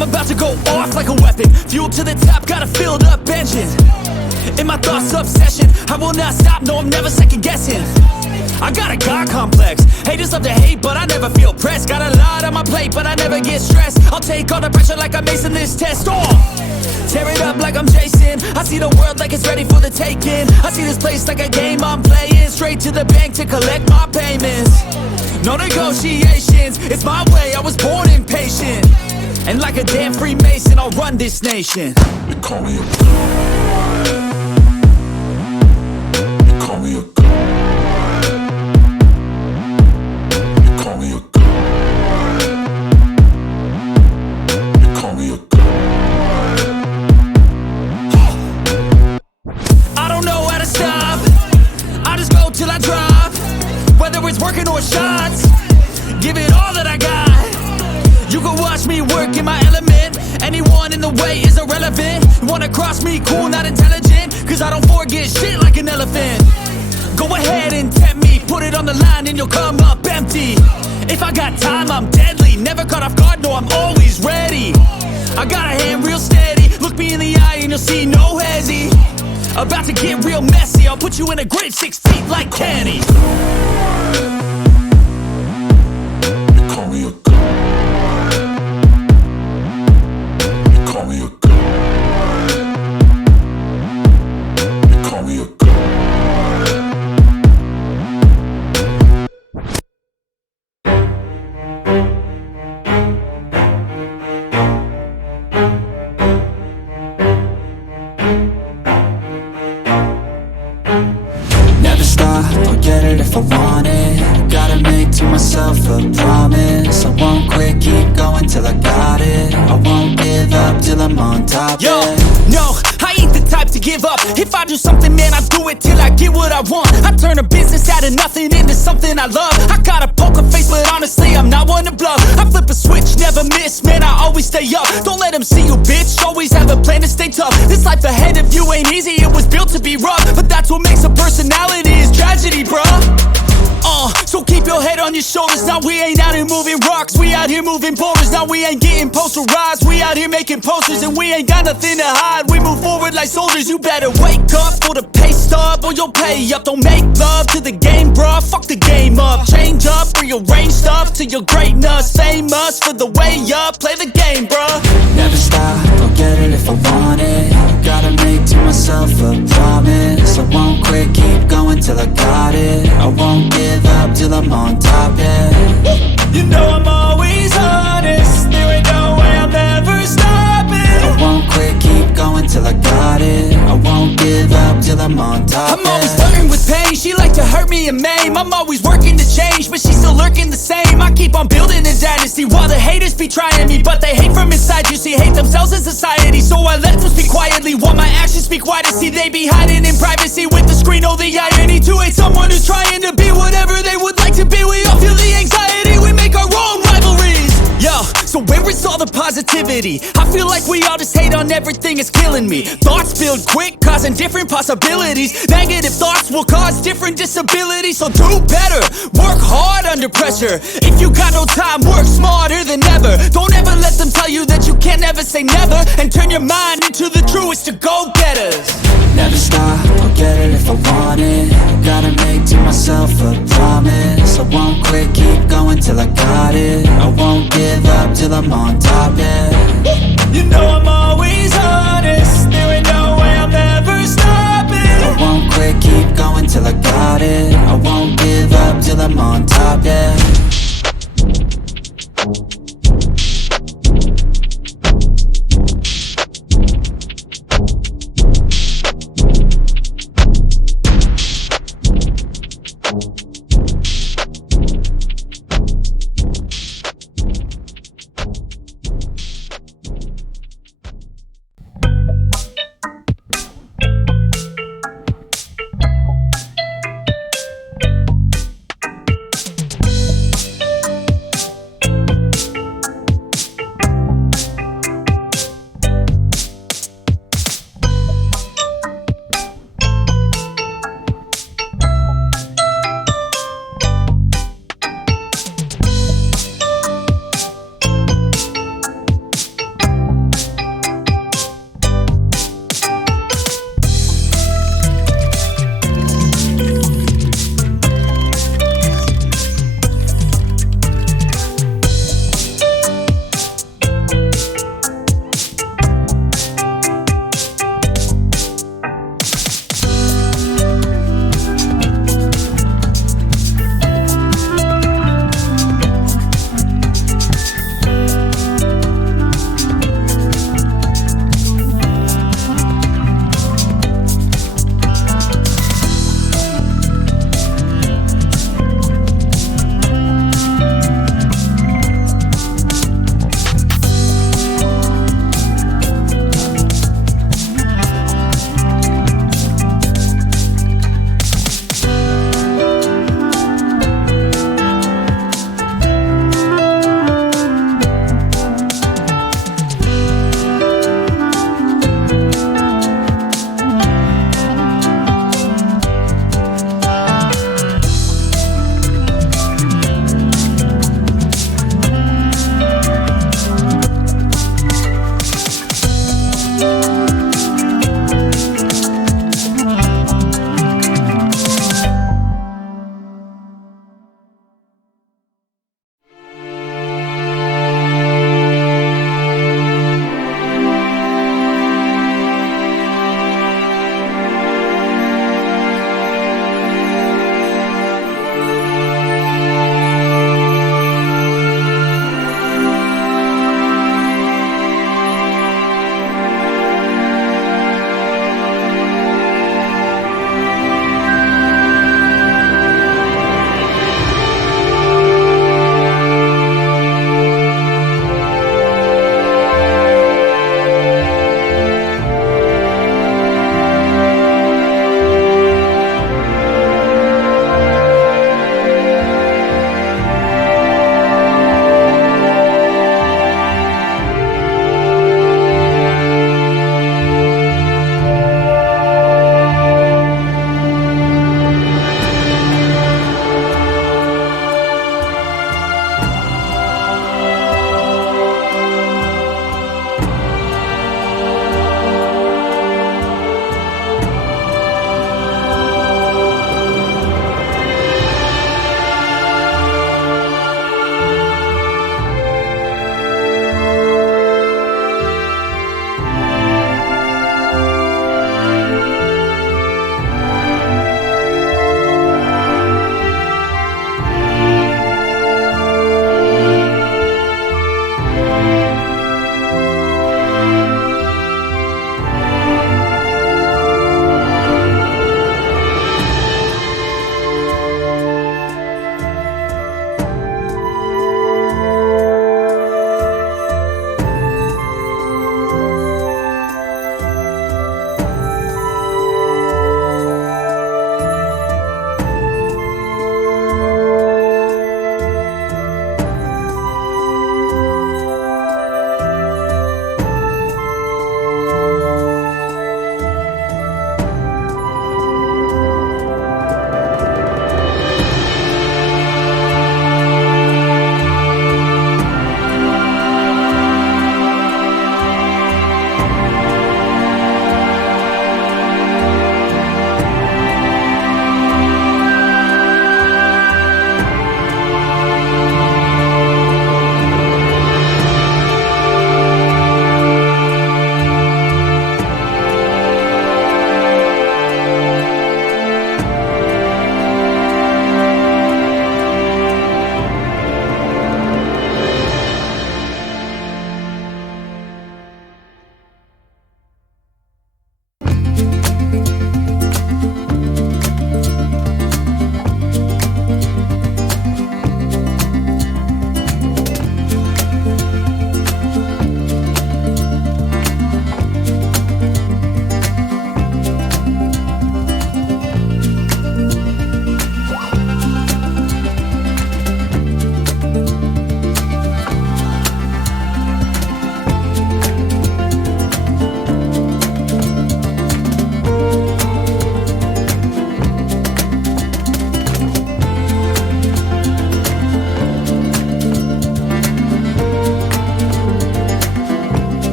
I'm about to go off like a weapon. Fuel to the top, got a filled up engine. In my thoughts, obsession, I will not stop, no, I'm never second guessing. I got a God complex. Haters love to hate, but I never feel pressed. Got a lot on my plate, but I never get stressed. I'll take all the pressure like I'm acing this test. Tear it up like I'm Jason. I see the world like it's ready for the taking. I see this place like a game I'm playing. Straight to the bank to collect my payments. No negotiations, it's my way, I was born impatient. And like a damn Freemason, I'll run this nation. They call me a god. They call me a god. They call me a god. They call me a god. I don't know how to stop, I just go till I drop. Whether it's working or shots, give it all that I got. You can watch me work in my element. Anyone in the way is irrelevant. You wanna cross me, cool, not intelligent, cause I don't forget shit like an elephant. Go ahead and tempt me, put it on the line and you'll come up empty. If I got time, I'm deadly. Never caught off guard, no, I'm always ready. I got a hand real steady. Look me in the eye and you'll see no hezzy. About to get real messy, I'll put you in a grave 6 feet like Kenny. They call me a god. They call me a god. They call me a god. Never stop, I'll get it if I want it. Gotta make to myself a promise. I won't quit, keep going till I got it. I won't give up till I'm on top. Yo, yeah. no, I ain't the type to give up. If I do something, man, I do it till I get what I want. I turn a business out of nothing into something I love. I got a poker face, but honestly, I'm not one to bluff. I flip a switch, never miss, man, I always stay up. Don't let them see you, bitch, always have a plan to stay tough. This life ahead of you ain't easy, it was built to be rough. But that's what makes a personality, is tragedy, bruh. So keep your head on your shoulders. Now we ain't out here moving rocks, we out here moving boulders. Now we ain't getting posterized, we out here making posters. And we ain't got nothing to hide, we move forward like soldiers. You better wake up for the pay stub, or you'll pay up. Don't make love to the game, bruh, fuck the game up. Change up, rearrange stuff to your greatness. Famous for the way up, play the game, bruh. Never stop, I'll get it if I want it. Gotta make to myself a promise. I won't quit, keep going till I got it. I won't give up till I'm on top, yeah. You know I'm always honest, there ain't no way I'm ever stopping. I won't quit, keep going till I got it. I won't give up till I'm on top, I'm always flirting with pain, she like to hurt me and maim. I'm always working to change, but she's still lurking the same. I keep on building a dynasty while the haters be trying me. But they hate from inside, you see, hate themselves in society. So I let them speak quietly while my actions speak wider. See, they be hiding in privacy with the screen, oh the irony. To hate someone who's trying to be whatever they would like to be. We all feel the anxiety, we make our own rivalries. Yo, so where is all the positivity? I feel like we all just hate on everything, it's killing me. Thoughts build quick, causing different possibilities. Negative thoughts will cause different disabilities. So do better, work hard under pressure. If you got no time, work smarter than ever. Don't ever let them tell you that you can't never say never. And turn your mind into the truest to go-getters. Never stop, I'll get it if I want it. Gotta make to myself a promise. I won't quit, keep going till I got it. I won't give up till I'm on top.